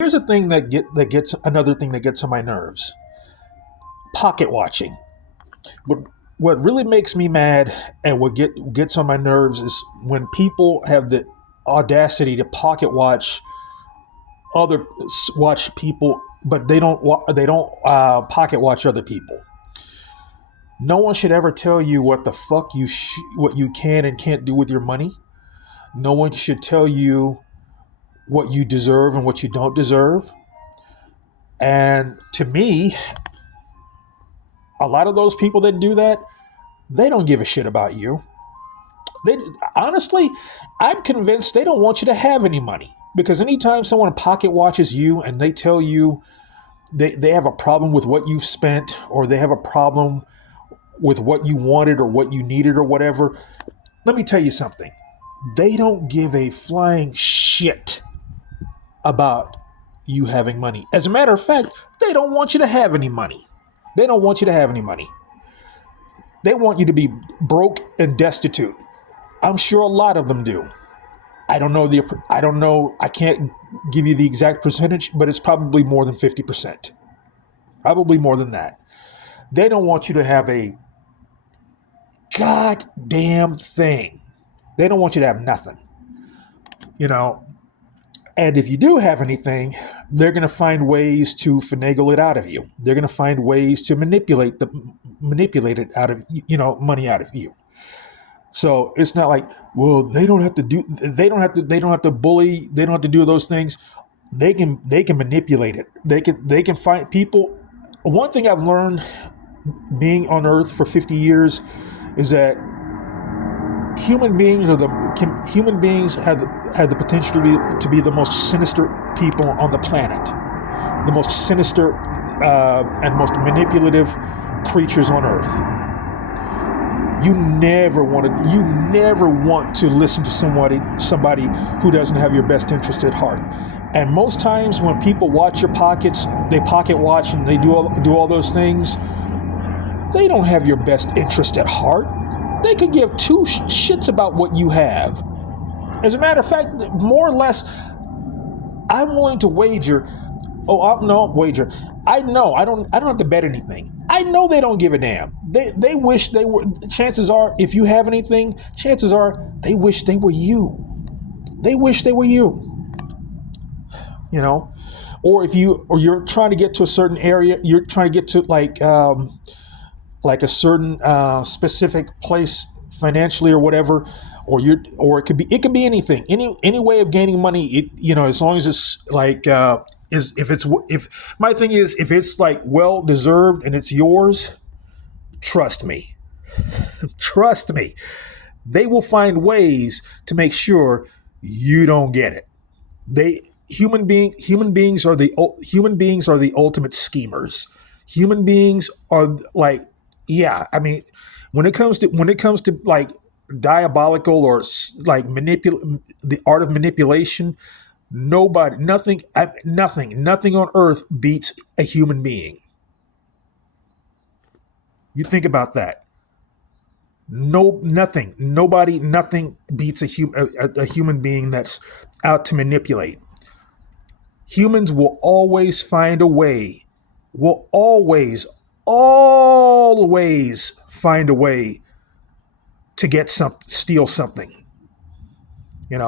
Here's a thing that gets another thing that gets on my nerves: pocket watching. What what really makes me mad and what gets on my nerves is when people have the audacity to pocket other watch people, but they don't pocket watch other people. No one should ever tell you what the fuck what you can and can't do with your money. No one should tell you what you deserve and what you don't deserve. And to me, a lot of those people that do that, they don't give a shit about you. They honestly, I'm convinced they don't want you to have any money, because anytime someone pocket watches you and they tell you they have a problem with what you've spent, or they have a problem with what you wanted or what you needed or whatever, let me tell you something. They don't give a flying shit about you having money. As a matter of fact, they don't want you to have any money. They don't want you to have any money. They want you to be broke and destitute. I'm sure a lot of them do. I don't know. I can't give you the exact percentage, but it's probably more than 50%. Probably more than that. They don't want you to have a goddamn thing. They don't want you to have nothing. You know, and if you do have anything, they're going to find ways to finagle it out of you. They're going to find ways to manipulate it out of money out of you. So it's not like, well, they don't have to bully, they don't have to do those things. They can manipulate it. They can find people. One thing I've learned being on Earth for 50 years is that human beings have the potential to be the most sinister people on the planet, the most sinister and most manipulative creatures on Earth. You never want to listen to somebody who doesn't have your best interest at heart. And most times when people watch your pockets, they pocket watch and they do all those things, they don't have your best interest at heart. They could give two shits about what you have. As a matter of fact, more or less, I'm willing to wager. No, wager. I know. I don't have to bet anything. I know they don't give a damn. They wish they were. Chances are, if you have anything, chances are they wish they were you. They wish they were you. You know, or you're trying to get to a certain area, you're trying to get to like a certain specific place financially or whatever, or it could be anything, any way of gaining money. As long as it's like if my thing is, if it's like well deserved and it's yours, trust me, trust me, they will find ways to make sure you don't get it. Human beings are the ultimate schemers. Human beings are like, yeah, I mean, when it comes to like diabolical or like the art of manipulation, nothing on earth beats a human being. You think about that. Nothing beats a human being that's out to manipulate. Humans will always find a way, will always find a way to steal something, and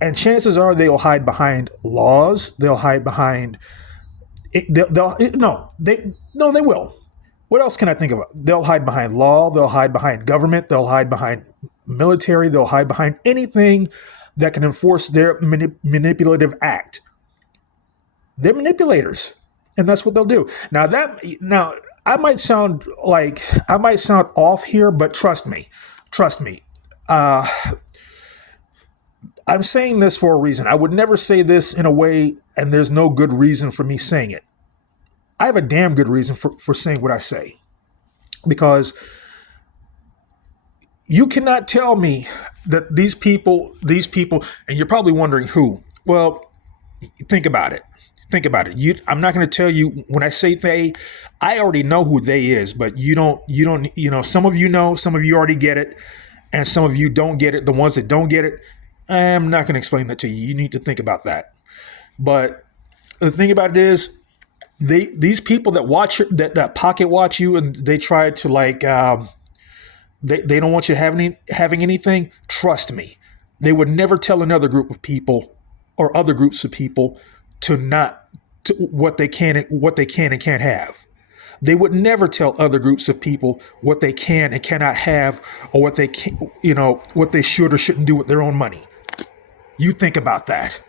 and chances are they'll hide behind laws. They'll hide behind it. They will. What else can I think of? They'll hide behind law. They'll hide behind government. They'll hide behind military. They'll hide behind anything that can enforce their manipulative act. They're manipulators, and that's what they'll do. Now I might sound off here, but trust me. Uh, I'm saying this for a reason. I would never say this in a way, and there's no good reason for me saying it. I have a damn good reason for saying what I say, because you cannot tell me that these people, and you're probably wondering who. Well, think about it. I'm not going to tell you when I say they. I already know who they is, but you don't. Some of you know. Some of you already get it, and some of you don't get it. The ones that don't get it, I'm not going to explain that to you. You need to think about that. But the thing about it is, these people that watch that pocket watch you, and they try to like they don't want you having anything. Trust me, they would never tell another group of people or other groups of people to not to what they can and can't have. They would never tell other groups of people what they can and cannot have, or what they can, what they should or shouldn't do with their own money. You think about that.